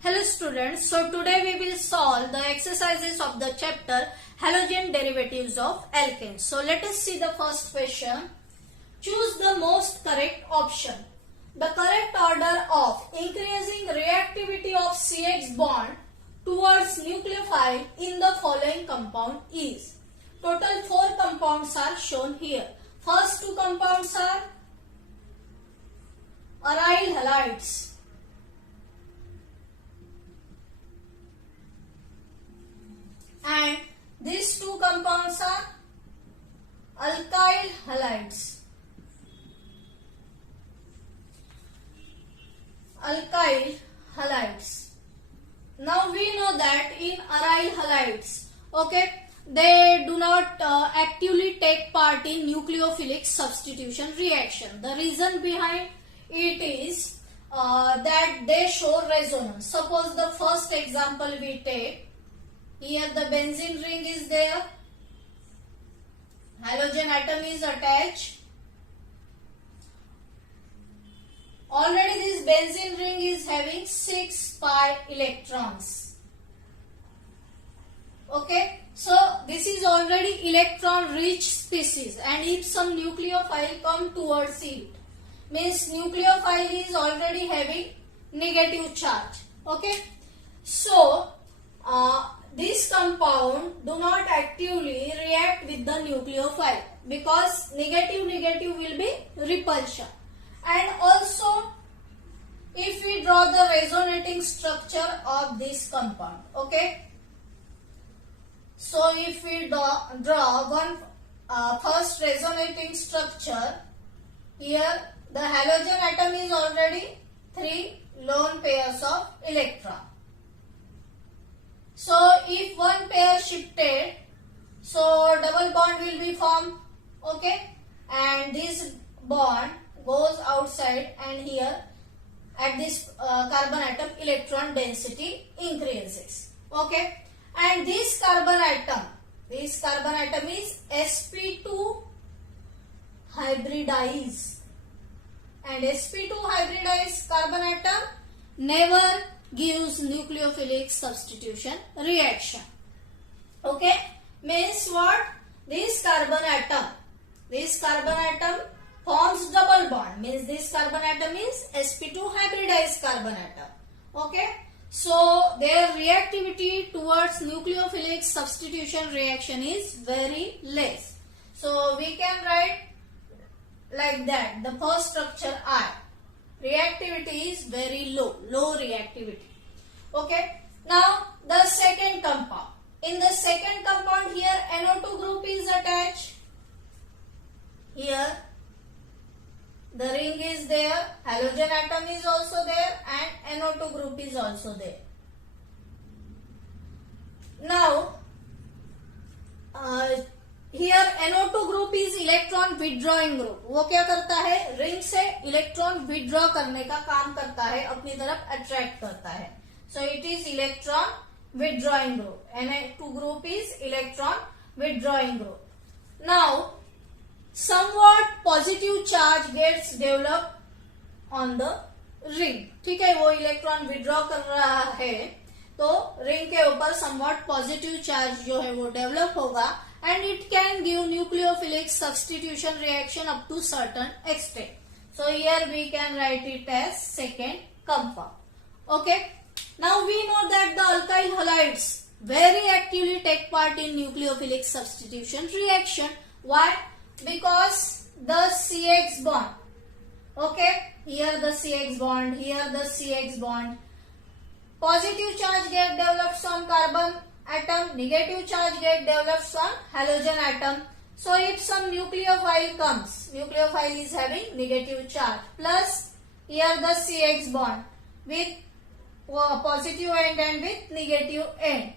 Hello students, so today we will solve the exercises of the chapter halogen derivatives of alkanes. So let us see the first question. Choose the most correct option. The correct order of increasing reactivity of CH bond towards nucleophile in the following compound is. Total 4 compounds are shown here. First 2 compounds are aryl halides. And these 2 compounds are alkyl halides. Alkyl halides. Now we know that in aryl halides, okay, they do not actively take part in nucleophilic substitution reaction. The reason behind it is that they show resonance. Suppose the first example we take. Here the benzene ring is there, halogen atom is attached. Already this benzene ring is having 6 pi electrons. Okay, so this is already electron rich species, and if some nucleophile come towards it, means nucleophile is already having negative charge. Okay, so this compound do not actively react with the nucleophile because negative will be repulsion. And also if we draw the resonating structure of this compound, okay, so if we draw one first resonating structure, here the halogen atom is already 3 lone pairs of electron. So if one pair shifted, so double bond will be formed, okay, and this bond goes outside, and here at this carbon atom electron density increases, okay, and this carbon atom is sp2 hybridized, and sp2 hybridized carbon atom never gives nucleophilic substitution reaction. Okay, means what? This carbon atom forms double bond, means this carbon atom is sp2 hybridized carbon atom. Okay, so their reactivity towards nucleophilic substitution reaction is very less. So we can write like that. The first structure I, reactivity is very low reactivity. Okay, now the second compound. In the second compound, here NO2 group is attached. Here the ring is there, halogen atom is also there, and NO2 group is also there. Now here NO2 group is electron withdrawing group. वो क्या करता है? Ring से electron withdraw करने का काम करता है, अपनी तरफ अट्रैक्ट करता है. So it is electron withdrawing group. Na2 group is electron withdrawing group. Now somewhat positive charge gets developed on the ring. ठीक है, वो इलेक्ट्रॉन विड्रॉ कर रहा है, तो रिंग के ऊपर somewhat positive charge जो है वो डेवलप होगा, and it can give nucleophilic substitution reaction up to certain extent. So here we can write it as second compound. Okay, now we know that the alkyl halides very actively take part in nucleophilic substitution reaction. Why? Because the CX bond, okay, here the CX bond, here the CX bond, positive charge get develops on carbon atom, negative charge get develops on halogen atom. So if some nucleophile comes, nucleophile is having negative charge, plus here the CX bond with positive end and with negative end.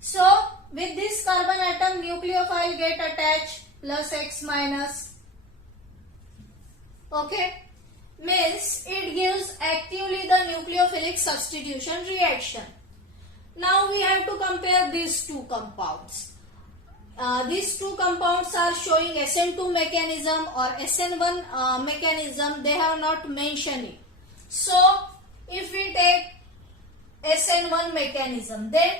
So with this carbon atom nucleophile get attached, plus X minus. Okay, means it gives actively the nucleophilic substitution reaction. Now we have to compare these 2 compounds. These 2 compounds are showing SN2 mechanism or SN1 mechanism. They have not mentioned it. So if we take SN1 mechanism. Then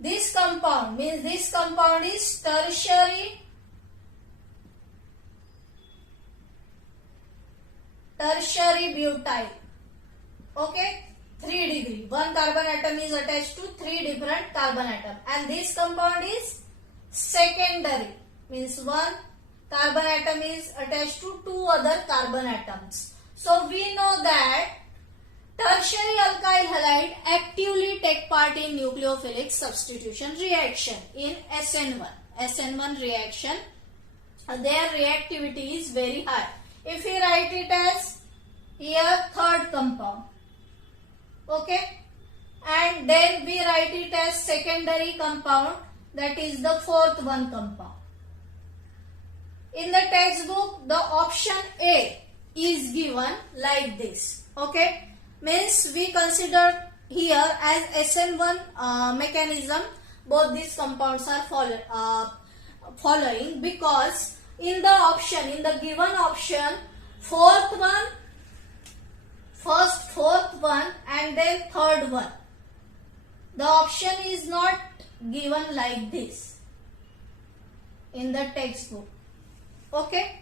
this compound means this compound is tertiary butyl. Okay, 3 degree. One carbon atom is attached to 3 different carbon atom, and this compound is secondary means one carbon atom is attached to 2 other carbon atoms. So we know that tertiary alkyl halide actively take part in nucleophilic substitution reaction in SN1 reaction. Their reactivity is very high. If we write it as here third compound, okay, and then we write it as secondary compound, that is the fourth one compound. In the textbook, the option A is given like this. Okay, means we consider here as SN1 mechanism. Both these compounds are following because in the given option, fourth one, first fourth one, and then third one. The option is not given like this in the textbook. Okay,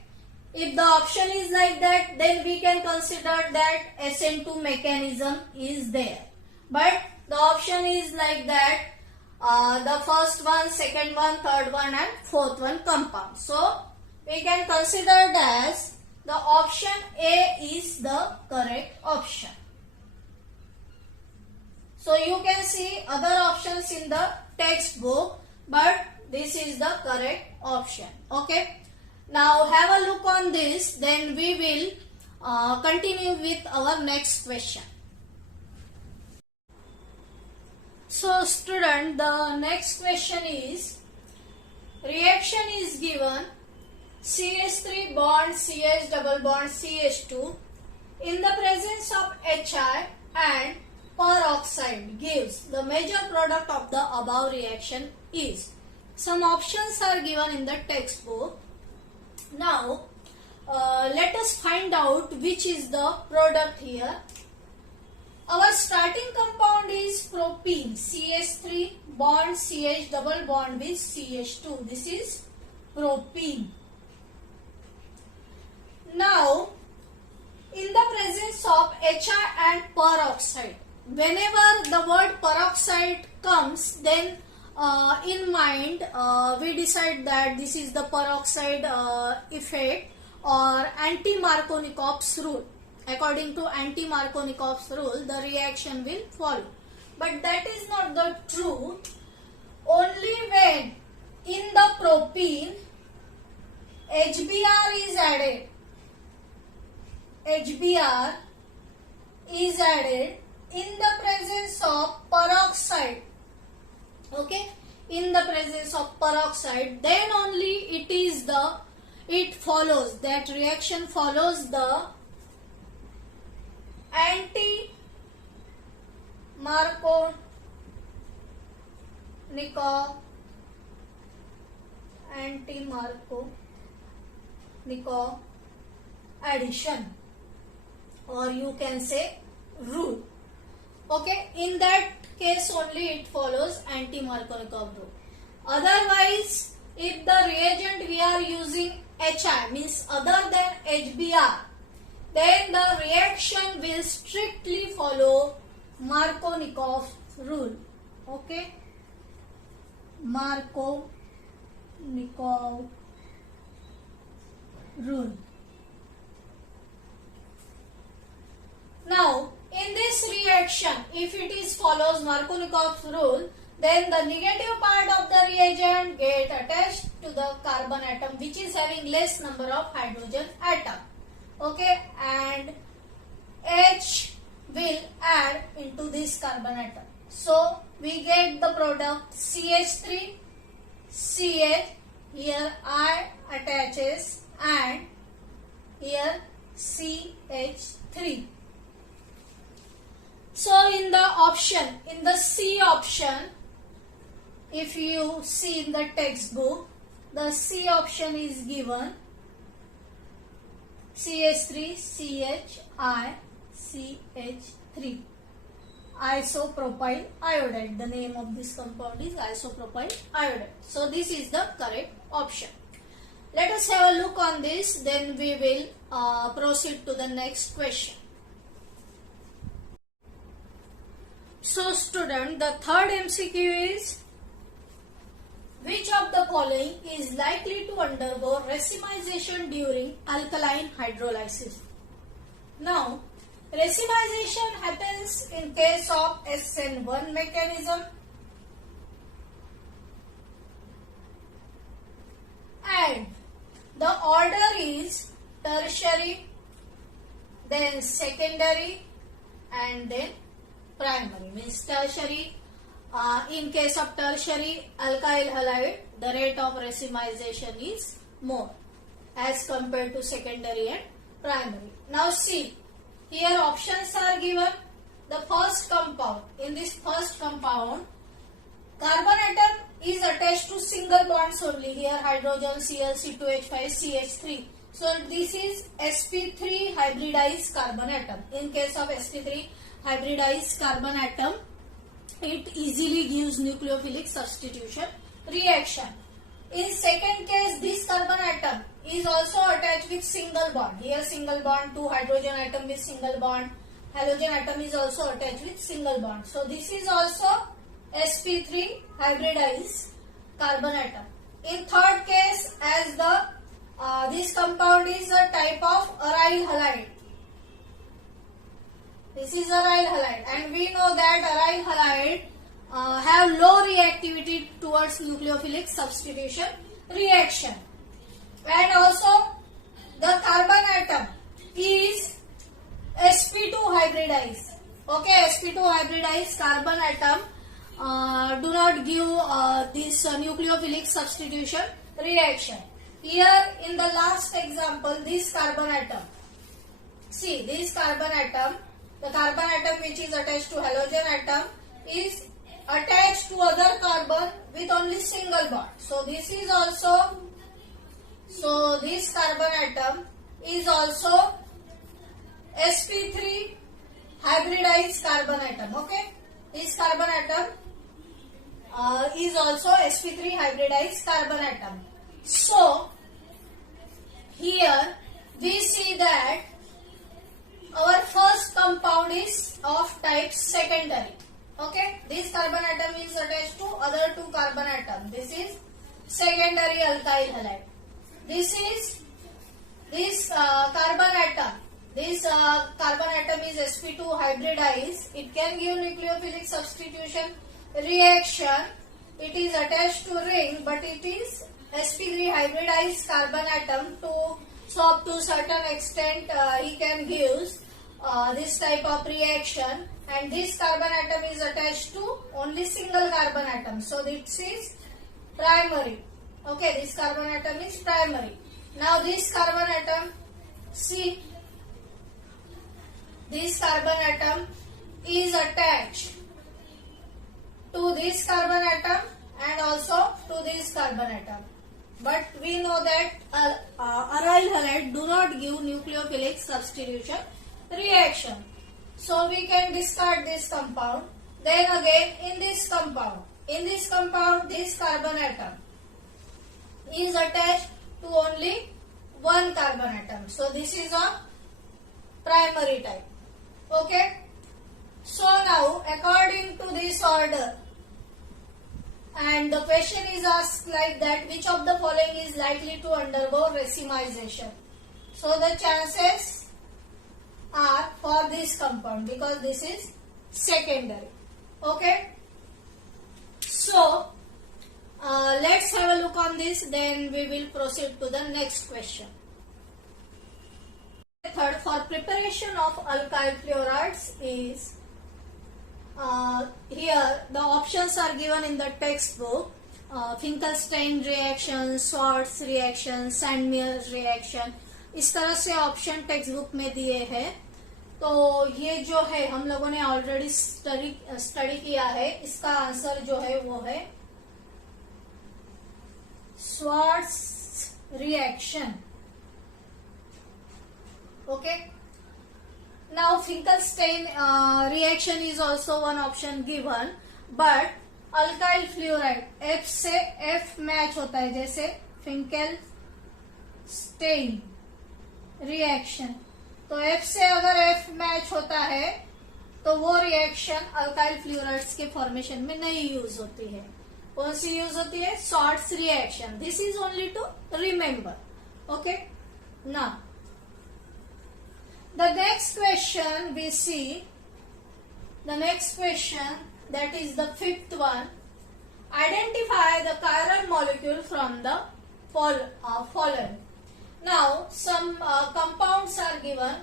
if the option is like that, then we can consider that SN2 mechanism is there. But the option is like that, the first one, second one, third one, and fourth one compound. So we can consider that as the option A is the correct option. So you can see other options in the textbook, but this is the correct option. Okay. Now have a look on this, then we will continue with our next question. So student, the next question is, reaction is given CH3 bond CH double bond CH2 in the presence of HI and peroxide gives the major product of the above reaction is. Some options are given in the textbook. Now let us find out which is the product here. Our starting compound is propene, CH3 bond CH double bond with CH2. This is propene. Now in the presence of HI and peroxide, whenever the word peroxide comes, then in mind we decide that this is the peroxide effect or anti-Markovnikov's rule. According to anti-Markovnikov's rule, the reaction will follow. But that is not the truth. Only when in the propene HBr is added. HBr is added in the presence of peroxide. Okay, in the presence of peroxide, then only it follows, that reaction follows the anti-Markovnikov addition, or you can say rule. Okay, in that case only it follows anti-Markovnikov rule. Otherwise, if the reagent we are using HI means other than HBr, then the reaction will strictly follow Markovnikov's rule. Okay, Markovnikov rule. Now in this reaction, if it is follows Markovnikov's rule, then the negative part of the reagent get attached to the carbon atom which is having less number of hydrogen atom. Okay, and H will add into this carbon atom. So we get the product CH3, CH, here I attaches and here CH3. So in the option, in the C option, if you see in the textbook, the C option is given CH3, CHI, CH3. isopropyl iodide. The name of this compound is isopropyl iodide. So this is the correct option. Let us have a look on this, then we will proceed to the next question. So student, the third MCQ is, which of the following is likely to undergo racemization during alkaline hydrolysis? Now, racemization happens in case of SN1 mechanism and the order is tertiary, then secondary and then primary. Means tertiary, in case of tertiary alkyl halide, the rate of racemization is more as compared to secondary and primary. Now see, here options are given. The first compound, in this first compound, carbon atom is attached to single bonds only. Here hydrogen, Cl, C2H5, CH3. So this is sp3 hybridized carbon atom. In case of sp3 hybridized carbon atom, it easily gives nucleophilic substitution reaction. In second case, this carbon atom is also attached with single bond. Here single bond, two hydrogen atom with single bond, halogen atom is also attached with single bond. So this is also sp3 hybridized carbon atom. In third case, as the this compound is a type of aryl halide. This is aryl halide, and we know that aryl halide have low reactivity towards nucleophilic substitution reaction. And also the carbon atom is sp2 hybridized. Okay, sp2 hybridized carbon atom do not give this nucleophilic substitution reaction. Here in the last example, this carbon atom, see this carbon atom, the carbon atom which is attached to halogen atom is attached to other carbon with only single bond. So this is also, so this carbon atom is also sp3 hybridized carbon atom. Okay, this carbon atom is also sp3 hybridized carbon atom. So here we see that our first compound is of type secondary. Okay, this carbon atom is attached to other two carbon atom. This is secondary alkyl halide. This carbon atom. This carbon atom is sp2 hybridized. It can give nucleophilic substitution reaction. It is attached to ring, but it is sp3 hybridized carbon atom. So up to certain extent he can give this type of reaction, and this carbon atom is attached to only single carbon atom. So this is primary. Okay, this carbon atom is primary. Now this carbon atom, see, this carbon atom is attached to this carbon atom and also to this carbon atom. But we know that aryl halide do not give nucleophilic substitution reaction. So we can discard this compound. Then again in this compound, this carbon atom is attached to only one carbon atom. So this is a primary type. Okay. So now according to this order, and the question is asked like that, which of the following is likely to undergo racemization? So the chances are for this compound, because this is secondary. Okay. So let's have a look on this, then we will proceed to the next question. Method for preparation of alkyl fluorides is, here the options are given in the textbook. Finkelstein reaction, Schwartz reaction, Sandmeyer reaction, इस तरह से option text book में दिए हैं. तो ये जो है हम लोगों ने ऑलरेडी स्टडी किया है. इसका आंसर जो है वो है Schwartz reaction. Okay. Now Finkelstein reaction is also one option given, but alkyl fluoride F से F मैच होता है, जैसे फिंकेलस्टेइन रिएक्शन, तो F से अगर F मैच होता है तो वो रिएक्शन अल्काइल फ्लोराइड्स के फॉर्मेशन में नहीं यूज होती है. कौन सी यूज होती है? Shorts reaction. This is only to remember. Okay, now the next question we see, the next question, that is the fifth one. Identify the chiral molecule from the following. Now some compounds are given: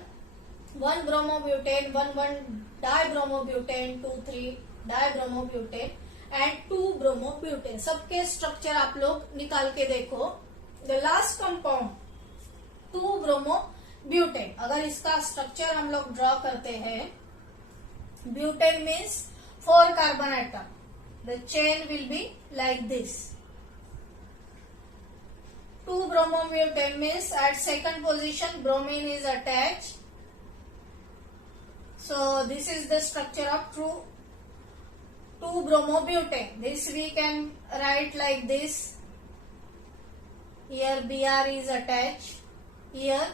1 bromobutane, 1,1-dibromobutane, 2,3-dibromobutane and 2-bromobutane. सबके structure आप लोग निकाल के देखो. The last compound 2-bromobutane, अगर इसका structure हम लोग ड्रॉ करते हैं, butane means 4 carbon atom. The chain will be like this. 2-bromobutane means at second position bromine is attached. So this is the structure of 2-bromobutane. This we can write like this. Here Br is attached. Here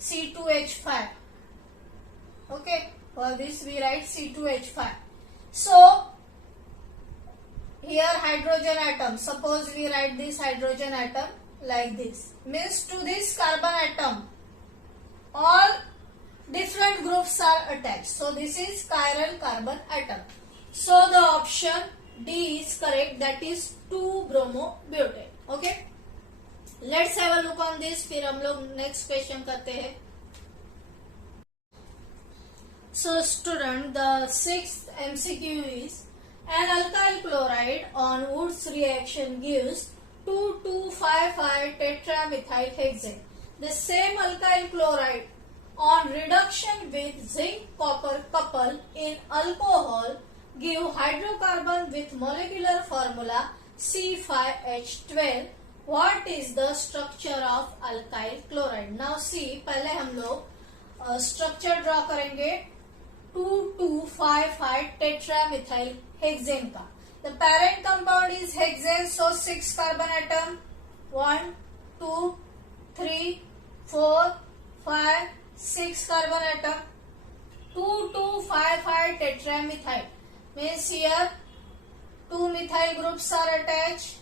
C2H5. Okay, for this we write C2H5. So here hydrogen atom, suppose we write this hydrogen atom like this, means to this carbon atom all different groups are attached. So this is chiral carbon atom. So the option D is correct, that is 2-bromobutane. Okay, let's have a look on this. फिर हम लोग next question करते हैं. So student, the 6th MCQ is: an alkyl chloride on Wood's reaction gives 2,2,5,5 tetramethylhexane. The same alkyl chloride on reduction with zinc copper couple in alcohol give hydrocarbon with molecular formula C5H12. What is the structure of alkyl chloride? Now see, पहले हम लोग structure draw करेंगे 2,2,5,5 tetramethylhexane का. The parent compound is hexane, so 6 carbon atom. 1, 2, 3, 4, 5, 6 carbon atom. 2,2,5,5 tetramethyl means here 2 methyl groups are attached.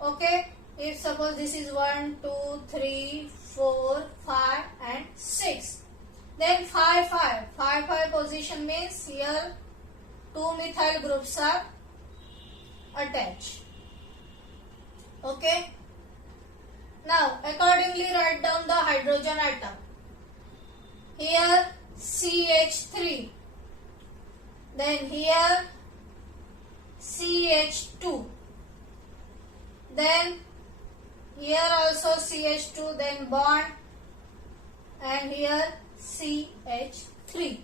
Okay, if suppose this is 1, 2, 3, 4, 5 and 6. Then 5 position means here 2 methyl groups are attached. Okay, now accordingly write down the hydrogen atom. Here CH3, then here CH2, then here also CH2, then bond, and here CH3.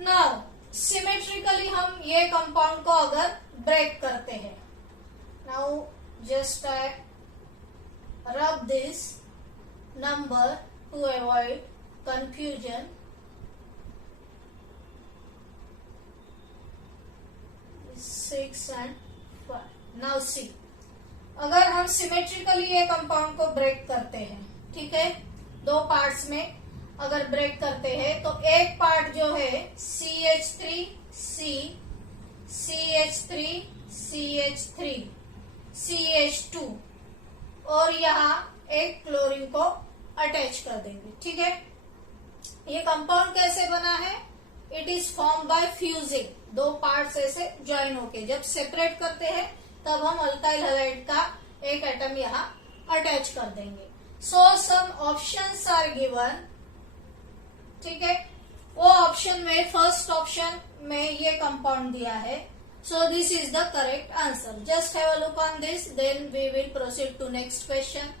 Now symmetrically हम ये compound को अगर break करते हैं, now just I rub this number two avoid confusion. 6 and 5. Now see, अगर हम symmetrically ये compound को ब्रेक करते हैं, ठीक है, 2 पार्ट्स में अगर ब्रेक करते हैं, तो एक पार्ट जो है CH3 C, CH3 CH3 CH2 और यहाँ एक क्लोरीन को अटैच कर देंगे. ठीक है, ये कंपाउंड कैसे बना है? It is form by fusing. 2 parts ऐसे ज्वाइन होके जब सेपरेट करते हैं तब हम अल्काइल हैलाइड का एक एटम यहाँ अटैच कर देंगे. सो सम ऑप्शंस आर गिवन. ठीक है, वो ऑप्शन में फर्स्ट ऑप्शन में ये कंपाउंड दिया है. So this is the correct answer. Just have a look on this, then we will proceed to next question.